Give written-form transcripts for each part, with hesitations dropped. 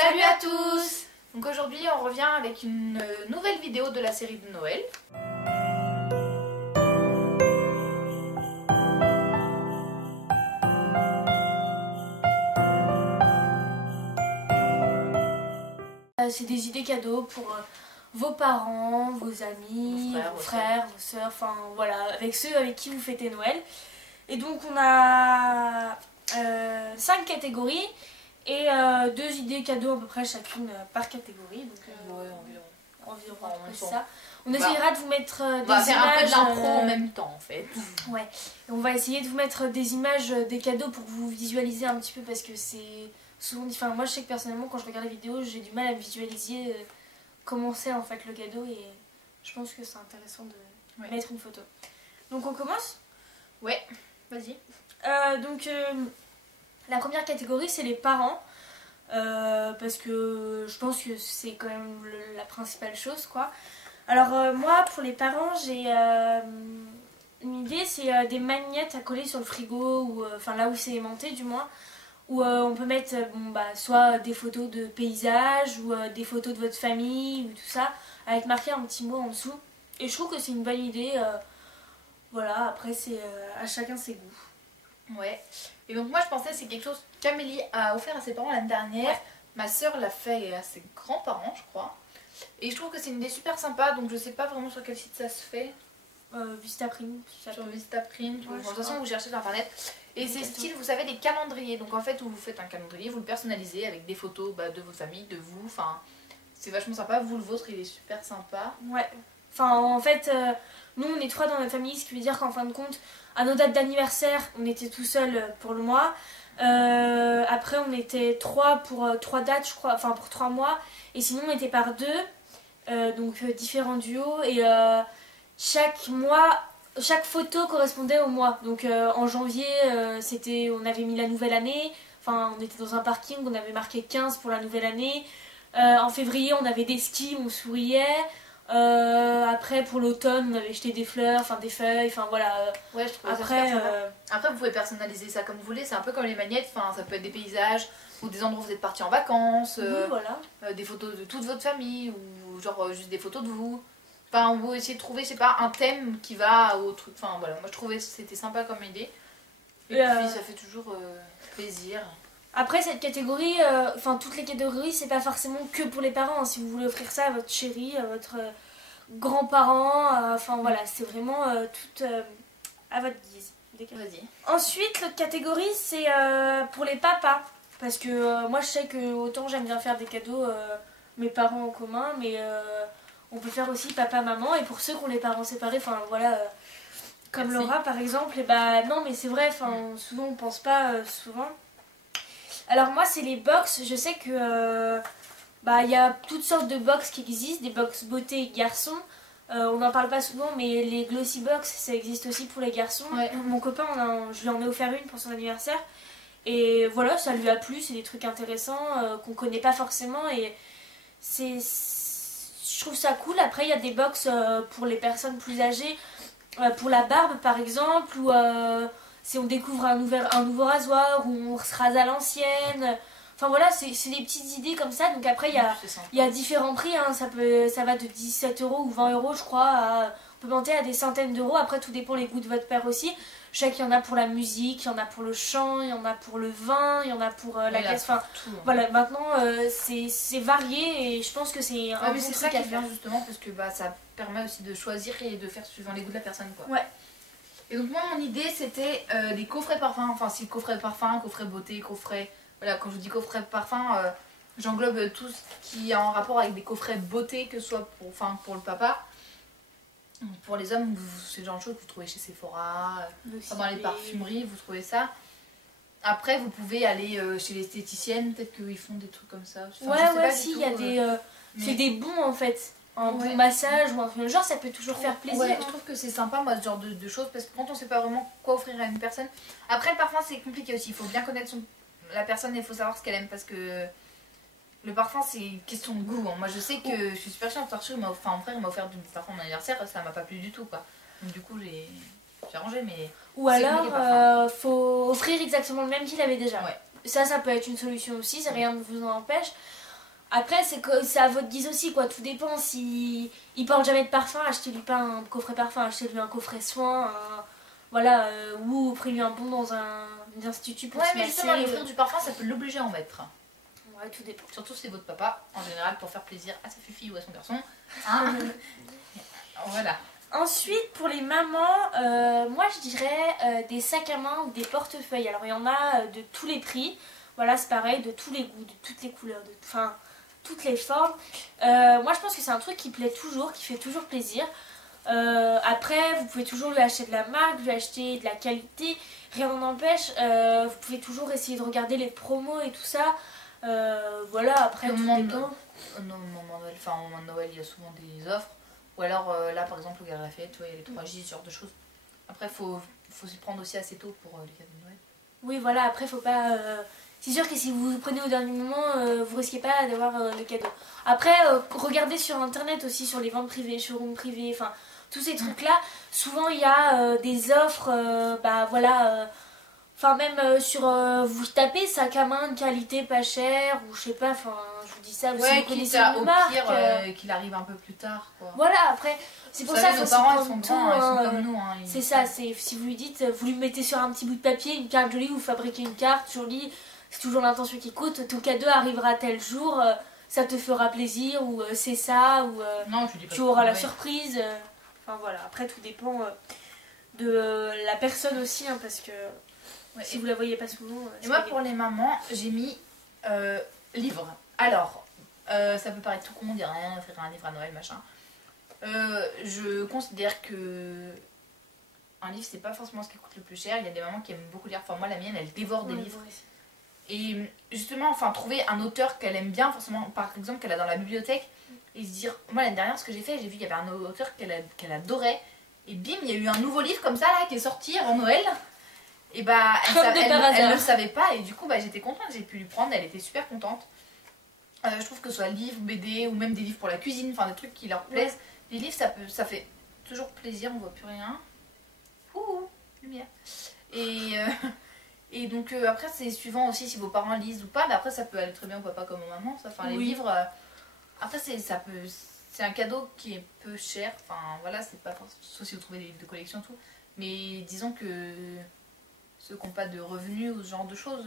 Salut à tous! Donc aujourd'hui on revient avec une nouvelle vidéo de la série de Noël. C'est des idées cadeaux pour vos parents, vos amis, vos frères, vos soeurs, enfin voilà, avec ceux avec qui vous fêtez Noël. Et donc on a 5 catégories et 2 idées cadeaux à peu près chacune par catégorie. Donc environ ça. On essayera de vous mettre des images. On va faire un peu de l'impro en même temps en fait. Ouais, et on va essayer de vous mettre des images des cadeaux pour que vous visualisez un petit peu parce que c'est souvent enfin moi je sais que personnellement quand je regarde les vidéos j'ai du mal à visualiser comment c'est en fait le cadeau et je pense que c'est intéressant de mettre une photo. Donc on commence? Ouais, vas-y. La première catégorie c'est les parents parce que je pense que c'est quand même la principale chose quoi. Alors moi pour les parents j'ai une idée, c'est des magnettes à coller sur le frigo ou enfin là où c'est aimanté du moins. Où on peut mettre soit des photos de paysages ou des photos de votre famille ou tout ça, avec marqué un petit mot en dessous. Et je trouve que c'est une bonne idée. Voilà, après c'est à chacun ses goûts. Ouais. Et donc moi je pensais c'est quelque chose qu'Amélie a offert à ses parents l'année dernière. Ouais. Ma soeur l'a fait à ses grands-parents je crois. Et je trouve que c'est une idée super sympa, donc je sais pas vraiment sur quel site ça se fait. Vistaprint. Sur Vistaprint, de toute façon vous cherchez sur internet. Et c'est style, vous savez, des calendriers. Donc en fait, vous faites un calendrier, vous le personnalisez avec des photos de votre famille, de vous. Enfin, c'est vachement sympa. Vous, le vôtre, il est super sympa. Ouais. Enfin, en fait, nous, on est 3 dans notre famille, ce qui veut dire qu'en fin de compte, à nos dates d'anniversaire, on était tout seul pour le mois. Après, on était 3 pour 3 dates, je crois, enfin pour 3 mois. Et sinon, on était par 2, donc différents duos. Et chaque mois... Chaque photo correspondait au mois. Donc en janvier, on avait mis la nouvelle année. Enfin, on était dans un parking, on avait marqué 15 pour la nouvelle année. En février, on avait des skis, on souriait. Après, pour l'automne, on avait jeté des fleurs, enfin des feuilles, enfin voilà. Ouais, je trouve Après, vous pouvez personnaliser ça comme vous voulez. C'est un peu comme les magnettes. Enfin, ça peut être des paysages ou des endroits où vous êtes partis en vacances. Oui, voilà. Des photos de toute votre famille ou genre juste des photos de vous. Enfin, on va essayer de trouver, je sais pas, un thème qui va au truc. Enfin, voilà, moi je trouvais que c'était sympa comme idée. Et puis, ça fait toujours plaisir. Après, cette catégorie, enfin, toutes les catégories, c'est pas forcément que pour les parents. Hein. Si vous voulez offrir ça à votre chéri, à votre grand-parent, enfin voilà, c'est vraiment tout à votre guise. Vas-y. Ensuite, l'autre catégorie, c'est pour les papas. Parce que moi, je sais que autant j'aime bien faire des cadeaux, mes parents en commun, mais... on peut faire aussi papa-maman et pour ceux qui ont les parents séparés, enfin voilà, comme Laura par exemple, et bah non mais c'est vrai, enfin souvent on pense pas souvent. Alors moi c'est les box, je sais que il y a toutes sortes de box qui existent, des box beauté garçons, on n'en parle pas souvent mais les glossy box ça existe aussi pour les garçons. Ouais. Mon copain, je lui en ai offert une pour son anniversaire et voilà ça lui a plu, c'est des trucs intéressants qu'on connaît pas forcément et je trouve ça cool. Après, il y a des box pour les personnes plus âgées, pour la barbe par exemple, ou si on découvre un nouveau rasoir, ou on se rase à l'ancienne. Enfin voilà, c'est des petites idées comme ça. Donc après, il y a différents prix. Hein. Ça va de 17 € ou 20 € je crois. On peut monter à des centaines d'euros. Après, tout dépend les goûts de votre père aussi. Je sais qu'il y en a pour la musique, il y en a pour le chant, il y en a pour le vin, il y en a pour la caisse. Enfin, voilà, maintenant c'est varié et je pense que c'est un bon truc à faire justement parce que ça permet aussi de choisir et de faire suivant les goûts de la personne quoi. Ouais. Et donc moi mon idée c'était des coffrets parfums, enfin si coffret parfum, coffret beauté, coffret... Voilà, quand je vous dis coffret parfum, j'englobe tout ce qui est en rapport avec des coffrets beauté, que ce soit pour le papa. Pour les hommes, c'est le genre de choses que vous trouvez chez Sephora, dans les parfumeries, vous trouvez ça. Après, vous pouvez aller chez l'esthéticienne, peut-être qu'ils font des trucs comme ça. Enfin, ouais, si, il y a des... c'est des bons en fait. Un bon massage ou un truc genre, ça peut toujours faire plaisir. Ouais, je trouve que c'est sympa, moi, ce genre de choses, parce que quand on sait pas vraiment quoi offrir à une personne... Après, le parfum, c'est compliqué aussi. Il faut bien connaître la personne et il faut savoir ce qu'elle aime, parce que... Le parfum c'est une question de goût. Moi je sais que je suis super chiante. Mon frère m'a offert du parfum à mon anniversaire, ça m'a pas plu du tout quoi. Donc du coup j'ai rangé mais... Ou alors faut offrir exactement le même qu'il avait déjà. Ouais. Ça peut être une solution aussi, rien ne vous en empêche. Après, c'est à votre guise aussi, quoi. Tout dépend. Si il porte jamais de parfum, achetez-lui pas un coffret parfum, achetez-lui un coffret soin. Voilà, ou offrez-lui un bon dans un institut pour se mais justement, masser. lui offrir du parfum, ça peut l'obliger à en mettre. Ouais, tout dépend. Surtout si c'est votre papa, en général, pour faire plaisir à sa fille ou à son garçon. Hein. Voilà. Ensuite, pour les mamans, moi je dirais des sacs à main ou des portefeuilles. Alors, il y en a de tous les prix. Voilà, c'est pareil, de tous les goûts, de toutes les couleurs, enfin, toutes les formes. Moi, je pense que c'est un truc qui plaît toujours, qui fait toujours plaisir. Après, vous pouvez toujours lui acheter de la marque, lui acheter de la qualité. Rien n'en empêche. Vous pouvez toujours essayer de regarder les promos et tout ça. Voilà, après, au tout moment dépend. au moment de Noël, il y a souvent des offres. Ou alors, là, par exemple, au Galeries Lafayette, il y a les 3J, ce genre de choses. Après, il faut s'y prendre aussi assez tôt pour les cadeaux de Noël. Oui, voilà, après, faut pas... C'est sûr que si vous vous prenez au dernier moment, vous risquez pas d'avoir le cadeau. Après, regardez sur internet aussi, sur les ventes privées, showrooms privés, enfin, tous ces trucs-là. Souvent, il y a des offres, bah voilà... Enfin, même sur... vous tapez sac à main de qualité pas cher, ou je sais pas, enfin, je vous dis ça, si vous connaissez une au marque... pire, qu'il arrive un peu plus tard, quoi. Voilà, après, c'est pour Vous ça savez, qu'il faut nos s'y parents, ils prendre sont tôt, grands, ils sont hein. comme nous. Hein, C'est ça, c'est si vous lui dites, vous lui mettez sur un petit bout de papier une carte jolie, vous fabriquez une carte jolie, c'est toujours l'intention qui compte, ton cadeau arrivera tel jour, ça te fera plaisir, ou c'est ça, ou non, je dis pas tu auras la surprise. Enfin voilà, après tout dépend de la personne aussi, hein, parce que si vous la voyez pas souvent... Et moi, pour les mamans, j'ai mis livre. Alors, ça peut paraître tout con, dire rien, faire un livre à Noël, machin. Je considère que un livre, c'est pas forcément ce qui coûte le plus cher. Il y a des mamans qui aiment beaucoup lire. Enfin, moi, la mienne, elle dévore des livres. Et justement, enfin, trouver un auteur qu'elle aime bien, forcément, par exemple, qu'elle a dans la bibliothèque, et se dire, moi, l'année dernière, ce que j'ai fait, j'ai vu qu'il y avait un auteur qu'elle adorait. Et bim, il y a eu un nouveau livre comme ça, là, qui est sorti avant Noël. Et bah, elle ne le savait pas, et du coup, bah, j'étais contente, j'ai pu lui prendre, elle était super contente. Je trouve que ce soit livre, BD, ou même des livres pour la cuisine, enfin, des trucs qui leur plaisent. Les livres, ça fait toujours plaisir, on voit plus rien. Ouh, lumière. Et donc après, c'est suivant aussi si vos parents lisent ou pas, mais après, ça peut aller très bien au papa comme aux mamans. Enfin, les livres, après, c'est un cadeau qui est peu cher. Enfin, voilà, c'est pas forcément, sauf si vous trouvez des livres de collection, tout. Mais disons que ceux qui n'ont pas de revenus ou ce genre de choses...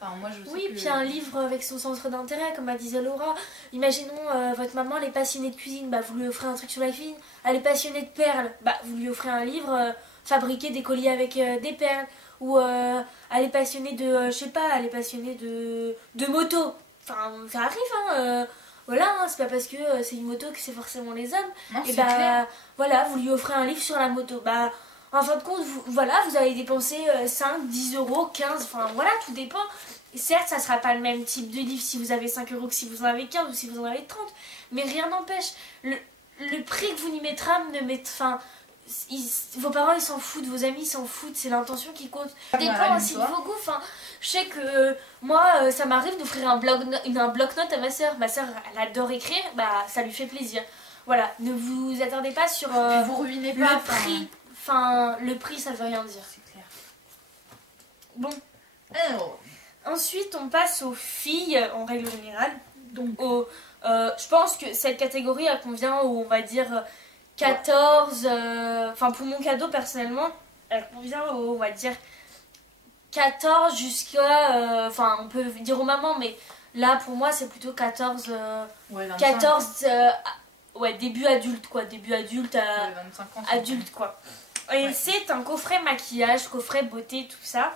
Enfin, moi, je sais oui, que... puis un livre avec son centre d'intérêt, comme a disait Laura. Imaginons, votre maman, elle est passionnée de cuisine, bah, vous lui offrez un truc sur la cuisine. Elle est passionnée de perles, bah, vous lui offrez un livre, fabriquer des colliers avec des perles. Ou elle est passionnée de, je sais pas, elle est passionnée de moto. Enfin, ça arrive, hein. Voilà, hein, c'est pas parce que c'est une moto que c'est forcément les hommes. Non, et bah, voilà, vous lui offrez un livre sur la moto. Bah, en fin de compte, voilà, vous allez dépenser 5, 10 euros, 15, enfin voilà, tout dépend. Et certes, ça sera pas le même type de livre si vous avez 5 euros que si vous en avez 15 ou si vous en avez 30. Mais rien n'empêche. Le prix que vous y mettrez, enfin, vos parents ils s'en foutent, vos amis ils s'en foutent, c'est l'intention qui compte. Ça dépend aussi de vos goûts. Enfin, je sais que moi, ça m'arrive d'offrir un bloc-notes à ma soeur. Ma soeur, elle adore écrire, bah ça lui fait plaisir. Voilà, ne vous attardez pas sur vous ruinez pas, le prix. Enfin, le prix, ça veut rien dire. C'est clair. Bon. Alors, ensuite, on passe aux filles, en règle générale. Donc, je pense que cette catégorie, elle convient aux, on va dire, 14... Enfin, pour mon cadeau, personnellement, elle convient aux, on va dire, 14 jusqu'à... Enfin, on peut dire aux mamans, mais là, pour moi, c'est plutôt 14... 14... ouais, début adulte, quoi. Début adulte à... 25 ans, adulte, quoi. Et c'est un coffret maquillage, coffret beauté, tout ça.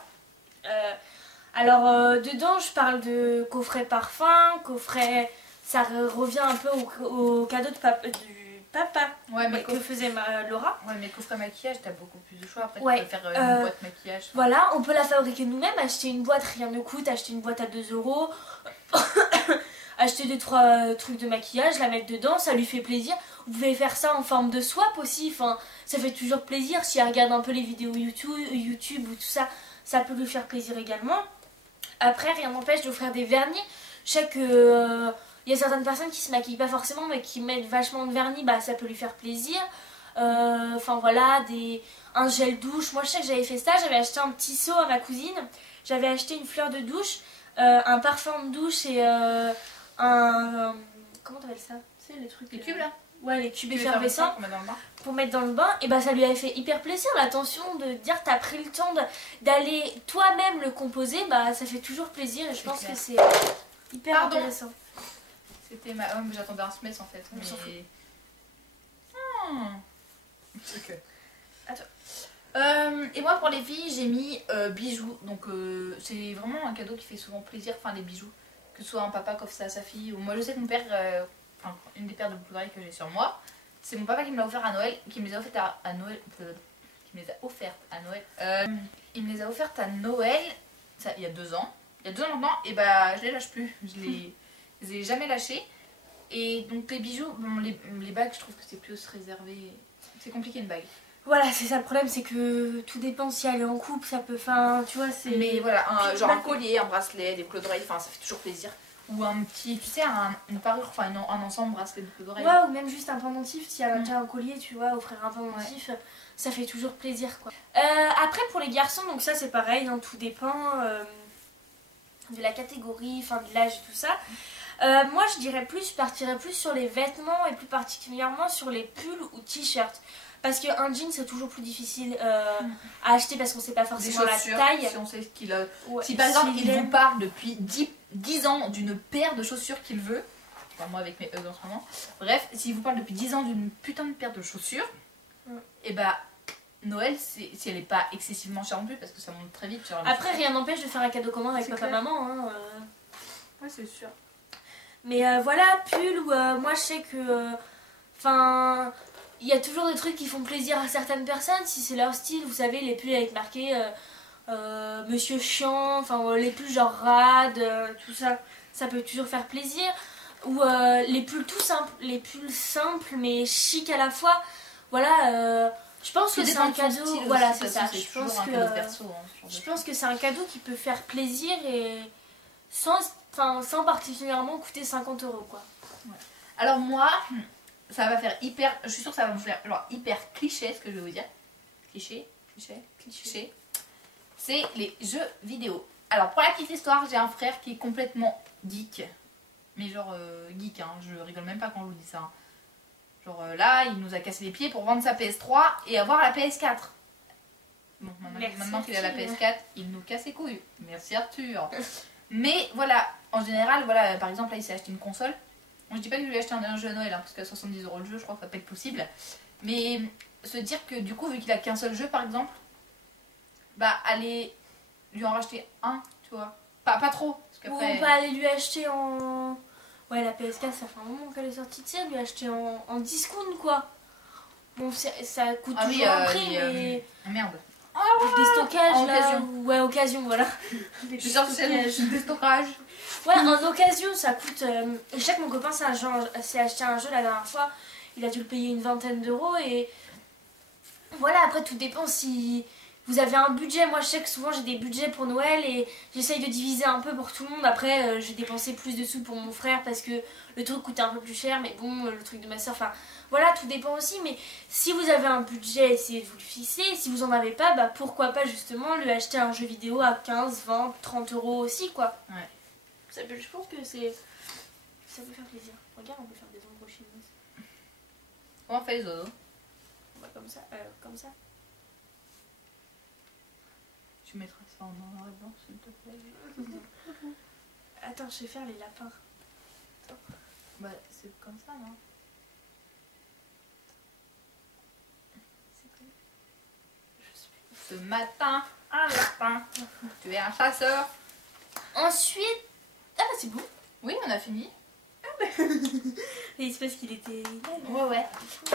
Alors, dedans, je parle de coffret parfum, coffret... Ça revient un peu au cadeau du papa que faisait Laura. Ouais, mais coffret maquillage, t'as beaucoup plus de choix. Après, ouais. tu peux faire une boîte maquillage. Voilà, on peut la fabriquer nous-mêmes. Acheter une boîte, rien ne coûte. Acheter une boîte à 2 euros. Acheter 2-3 trucs de maquillage, la mettre dedans, ça lui fait plaisir. Vous pouvez faire ça en forme de swap aussi. Enfin, ça fait toujours plaisir. Si elle regarde un peu les vidéos YouTube ou tout ça, ça peut lui faire plaisir également. Après, rien n'empêche d'offrir des vernis. Je sais que y a certaines personnes qui se maquillent pas forcément, mais qui mettent vachement de vernis, bah ça peut lui faire plaisir. Enfin voilà, un gel douche. Moi, je sais que j'avais fait ça. J'avais acheté un petit seau à ma cousine. J'avais acheté une fleur de douche, un parfum de douche et comment t'appelles ça? Tu sais, les trucs. Les cubes là? Ouais, les cubes effervescents effervescents pour mettre dans le bain. Et bah ça lui avait fait hyper plaisir l'attention de dire t'as pris le temps d'aller toi-même le composer. Bah ça fait toujours plaisir et je pense clair. que c'est hyper intéressant. C'était ma. Oh, mais j'attendais un smess en fait. On s'en fout. Ok. À toi. Et moi pour les filles j'ai mis bijoux, donc c'est vraiment un cadeau qui fait souvent plaisir, enfin les bijoux, que ce soit un papa qui offre ça à sa fille, ou moi je sais que mon père, enfin une des paires de boucles d'oreilles que j'ai sur moi, c'est mon papa qui me l'a offert à Noël, qui me les a offertes à Noël, qui me les a offertes à Noël, il me les a offertes à Noël, ça, il y a 2 ans, maintenant, et bah je les lâche plus, je les ai jamais lâchés, et donc les bijoux, bon, les bagues je trouve que c'est plus réservé, c'est compliqué une bague. Voilà, c'est ça le problème, c'est que tout dépend si elle est en couple, ça peut, enfin, tu vois, c'est... Mais voilà, genre un collier, un bracelet, des boucles d'oreilles, enfin ça fait toujours plaisir. Ou un petit, tu sais, une parure, enfin un ensemble bracelet de boucles d'oreilles. Ouais, ou même juste un pendentif, si elle a déjà un collier, tu vois, offrir un pendentif, ça fait toujours plaisir, quoi. Après, pour les garçons, donc ça c'est pareil, hein, tout dépend de la catégorie, enfin de l'âge et tout ça. Moi je partirais plus sur les vêtements et plus particulièrement sur les pulls ou t-shirts. Parce qu'un jean c'est toujours plus difficile à acheter parce qu'on sait pas forcément la taille. Si on sait ce qu'il a. Ouais, si par exemple il vous parle depuis 10 ans d'une paire de chaussures qu'il veut, enfin, moi avec mes Hugs en ce moment, bref, s'il vous parle depuis 10 ans d'une putain de paire de chaussures, et bah Noël, si elle est pas excessivement chère non plus parce que ça monte très vite. Après rien n'empêche de faire un cadeau commun avec papa-maman. Hein, Ouais, c'est sûr. Mais voilà, pull, moi je sais que. Enfin. Il y a toujours des trucs qui font plaisir à certaines personnes, si c'est leur style, vous savez, les pulls avec marqué Monsieur Chiant, enfin les pulls genre rad, tout ça, ça peut toujours faire plaisir. Ou les pulls tout simples, les pulls simples mais chic à la fois. Voilà, je pense que c'est un cadeau. Voilà, c'est ça. Je pense que c'est un cadeau qui peut faire plaisir et sans particulièrement coûter 50 € quoi. Ouais. Alors moi. Ça va faire hyper. Je suis sûre que ça va vous faire genre hyper cliché ce que je vais vous dire. Cliché. C'est les jeux vidéo. Alors pour la petite histoire, j'ai un frère qui est complètement geek. Mais genre geek, hein. Je rigole même pas quand je vous dis ça. Hein. Genre là, il nous a cassé les pieds pour vendre sa PS3 et avoir la PS4. Bon, maintenant qu'il a la PS4, il nous casse les couilles. Merci Arthur. Mais voilà, en général, voilà, par exemple là il s'est acheté une console. Je dis pas que je lui ai acheté un jeu à Noël, hein, parce qu'à 70 € le jeu, je crois que ça peut être possible. Mais se dire que du coup, vu qu'il a qu'un seul jeu par exemple, bah aller lui en racheter un, tu vois. Pas trop. Parce ou on peut aller lui acheter en. Ouais, la PS4, ça fait un moment qu'elle est sortie de ça, lui acheter en discount quoi. Bon, ça coûte toujours un prix, mais. Merde. Des stockages en là. occasion. Ouais, occasion, voilà. Des stockages. Ouais, en occasion, ça coûte. Je sais que mon copain s'est acheté un jeu la dernière fois. Il a dû le payer une vingtaine d'euros. Et voilà, après, tout dépend si vous avez un budget. Moi, je sais que souvent j'ai des budgets pour Noël et j'essaye de diviser un peu pour tout le monde. Après, j'ai dépensé plus de sous pour mon frère parce que le truc coûtait un peu plus cher. Mais bon, le truc de ma soeur, enfin. Voilà, tout dépend aussi, mais si vous avez un budget, essayez de vous le fixer. Si vous en avez pas, bah pourquoi pas justement lui acheter un jeu vidéo à 15, 20, 30 € aussi, quoi. Ouais. Je pense que ça peut faire plaisir. Regarde, on peut faire des ombres chinoises. Comment on fait les oiseaux? Comme ça. Tu mettras ça en noir et blanc, s'il te plaît. Attends, je vais faire les lapins. Attends. Bah, c'est comme ça, non? Ce matin, un lapin. Tu es un chasseur. Ensuite... Ah bah c'est bon. Oui, on a fini. Il se passe qu'il était... Ouais.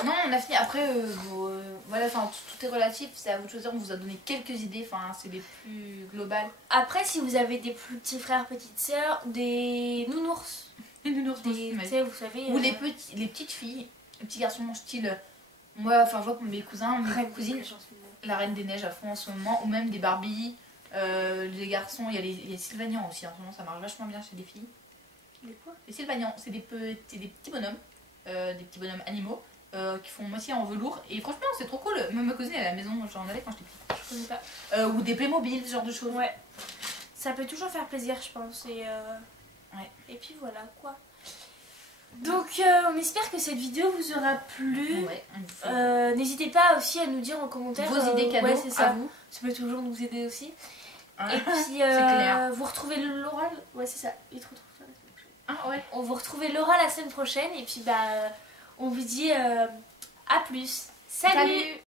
Non, on a fini. Après, voilà, tout est relatif. C'est à vous de choisir. On vous a donné quelques idées. Enfin, c'est les plus globales. Après, si vous avez des plus petits frères, petites sœurs, des nounours. Les nounours, vous savez... Ou les petites filles, les petits garçons style... Moi, enfin, je vois que mes cousins, mes cousines... La Reine des Neiges à fond en ce moment, ou même des Barbie, les garçons, il y a Sylvanian aussi, en ce moment ça marche vachement bien chez les filles. Les quoi? Les Sylvanians, c'est des petits bonhommes animaux, qui font moitié en velours, et franchement c'est trop cool, même ma cousine à la maison, j'en avais quand j'étais petite. Je connais pas. Ou des Playmobil, ce genre de choses. Ouais, ça peut toujours faire plaisir je pense, et Ouais. Et puis voilà quoi. Donc on espère que cette vidéo vous aura plu. Ouais, n'hésitez pas aussi à nous dire en commentaire vos idées cadeaux, ouais, c'est ça. à vous. Ça peut toujours nous aider aussi. Ouais. Et puis clair. vous retrouvez Laura. Ouais c'est ça. Il te retrouve toi la semaine prochaine. Ah ouais. On vous retrouvez Laura la semaine prochaine et puis on vous dit à plus. Salut. Salut.